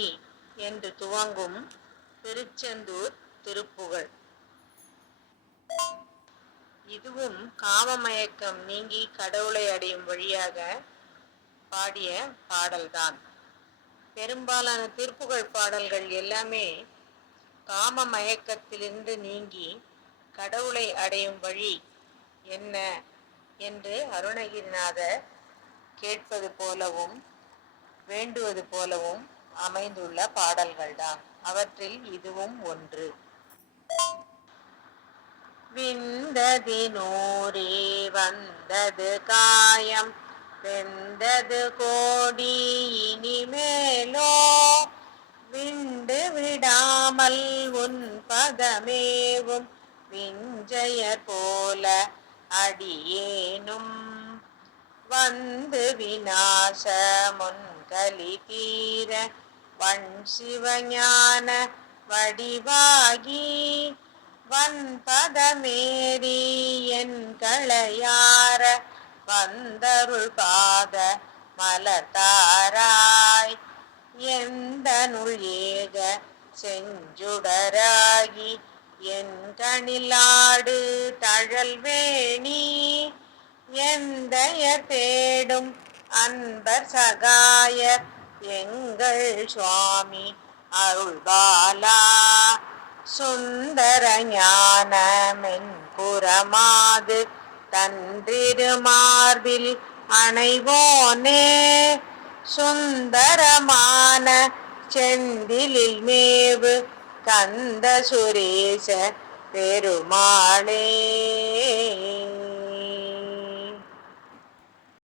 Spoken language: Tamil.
நீ என்று துவங்கும் திருச்செந்தூர் திருப்புகழ். இதுவும் காமமயக்கம் நீங்கி கடவுளை அடையும் வழியாக பாடிய பாடல்தான். பெரும்பாலான திருப்புகழ் பாடல்கள் எல்லாமே காம மயக்கத்திலிருந்து நீங்கி கடவுளை அடையும் வழி என்ன என்று அருணகிரிநாதர் கேட்பது போலவும் வேண்டுவது போலவும் அமைந்துள்ள பாடல்கள்தான். அவற்றில் இதுவும் ஒன்று. விந்ததினூரே வந்தது காயம் வெந்தது கோடி இனிமேலோ விண்டு விடாமல் உன் பதமேவும் விஞ்சையர் போல அடியேனும் வந்து விநாச முன்கலி தீர வன் சிவஞான வடிவாகி வன்பதமேறி என் களையார வந்தருள் பாத மலர்த்தாராய் எந்தனுள் ஏக செஞ்சுடராகி என் கணிலாடு தழல்வேணி எந்தையர் தேடும் அன்பர் சகாயர் எங்கள் சுவாமி அருள்பாலா சுந்தர ஞான மென்புறமாது தன்றிருமார்பில் அணைவோனே சுந்தரமான செந்திலில் மேவு கந்த சுரேச பெருமாளே.